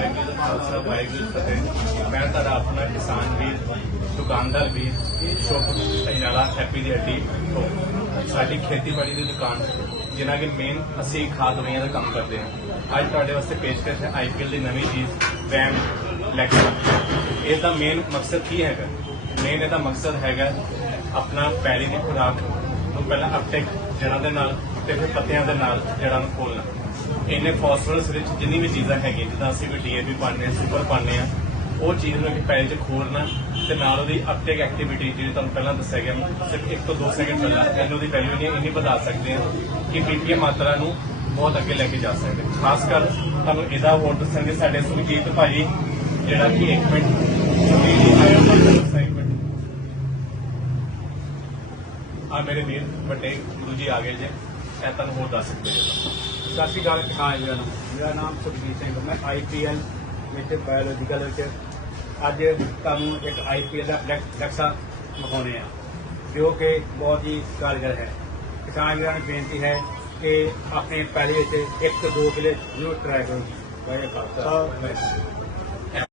ਵਾਹਿਗੁਰੂ ਜੀ ਕਾ ਖਾਲਸਾ, ਵਾਹਿਗੁਰੂ ਜੀ ਫਤਿਹ। ਮੈਂ ਤੁਹਾਡਾ ਆਪਣਾ ਕਿਸਾਨ ਵੀਰ, ਦੁਕਾਨਦਾਰ ਵੀਰ, ਸ਼ੁਭ ਟਿਆਲਾ ਹੈਪੀ ਦੀ ਹੱਡੀ ਤੋਂ ਸਾਡੀ ਖੇਤੀਬਾੜੀ ਦੀ ਦੁਕਾਨ ਜਿਨ੍ਹਾਂ ਕਿ ਮੇਨ ਅਸੀਂ ਖਾਦ ਦਵਾਈਆਂ ਦਾ ਕੰਮ ਕਰਦੇ ਹਾਂ। ਅੱਜ ਤੁਹਾਡੇ ਵਾਸਤੇ ਪੇਸ਼ਕਸ਼ ਹੈ ਆਈਪੀਐਲ ਦੀ ਨਵੀਂ ਚੀਜ਼, ਵੈਮ ਲੈਕਸਾ ਇਸ ਦਾ ਮੇਨ ਮਕਸਦ ਕੀ ਹੈਗਾ? ਮੇਨ ਇਹਦਾ ਮਕਸਦ ਹੈਗਾ ਆਪਣਾ ਪੈਲੀ ਦੀ ਖੁਰਾਕ ਨੂੰ ਪਹਿਲਾਂ ਅਪਟੇਕ ਜੜ੍ਹਾਂ ਦੇ ਨਾਲ ਤੇ ਫਿਰ ਪੱਤਿਆਂ ਦੇ ਨਾਲ ਜੜ੍ਹਾਂ ਨੂੰ ਖੋਲਣਾ ਇਹਨੇ ਫਾਸਫੋਰਸ ਵਿੱਚ ਜਿੰਨੀ ਵੀ ਚੀਜ਼ਾਂ ਹੈਗੀਆਂ, ਜਿੱਦਾਂ ਅਸੀਂ ਵੀ ਡੀਏਪੀ ਪਾਉਂਦੇ ਹਾਂ ਸੁਪਰ ਪਾਉਂਦੇ ਹਾਂ, ਉਹ ਚੀਜ਼ ਨੂੰ ਇੱਕ ਪੈਲ 'ਚ ਖੋਲਣਾ ਤੇ ਨਾਲ ਉਹਦੀ ਅਪਟੇਕ ਐਕਟੀਵਿਟੀ ਜਿਹੜੀ ਤੁਹਾਨੂੰ ਪਹਿਲਾਂ ਦੱਸਿਆ ਗਿਆ, ਸਿਰਫ 1 ਤੋਂ 2 ਸੈਕਿੰਡ ਪਹਿਲਾਂ ਇਹਨੂੰ ਦੀ ਵੈਲਿਊ ਨਹੀਂ ਇੰਨੀ ਵਧਾ ਸਕਦੇ ਹਾਂ ਕਿ ਪੀਪੀਐਮ ਮਾਤਰਾ ਨੂੰ ਬਹੁਤ ਅੱਗੇ ਲੈ ਕੇ ਜਾ ਸਕਦੇ ਖਾਸ ਕਰ ਤੁਹਾਨੂੰ ਇਹਦਾ ਹੋਰ ਦੱਸਣਗੇ ਸਾਡੇ ਸੁਖਜੀਤ ਭਾਈ ਜਿਹੜਾ ਕਿ 1 ਮਿੰਟ ਆ ਮੇਰੇ ਵੀਰ ਵੱਡੇ ਗੁਰੂ ਜੀ ਆ ਗਏ ਜੇ। ਇਹ ਤੁਹਾਨੂੰ ਹੋਰ ਦੱਸ ਸਕਦੇ ਸਤਿ ਸ਼੍ਰੀ ਅਕਾਲ ਕਿਸਾਨ ਵੀਰਾਂ ਨੂੰ ਮੇਰਾ ਨਾਮ ਸੁਖਜੀਤ ਸਿੰਘ ਮੈਂ ਆਈਪੀਐਲ ਵਿੱਚ ਬਾਇਓਲੋਜੀਕਲ ਵਿੱਚ ਅੱਜ ਤੁਹਾਨੂੰ ਇੱਕ ਆਈਪੀਐਲ ਦਾ ਲੈਕਸਾ ਵਿਖਾਉਣੇ ਆ ਜੋ ਕਿ ਬਹੁਤ ਹੀ ਕਾਰਗਰ ਹੈ। ਕਿਸਾਨ ਵੀਰਾਂ ਨੂੰ ਬੇਨਤੀ ਹੈ ਕਿ ਆਪਣੇ ਪਹਿਲੇ ਵਿੱਚ ਇੱਕ ਦੋ ਕਿਲੇ ਜ਼ਰੂਰ ਟਰਾਈ ਕਰੋ। ਬਾਈ ਖਾਲਸਾ। ਵਾਹਿਗੁਰੂ।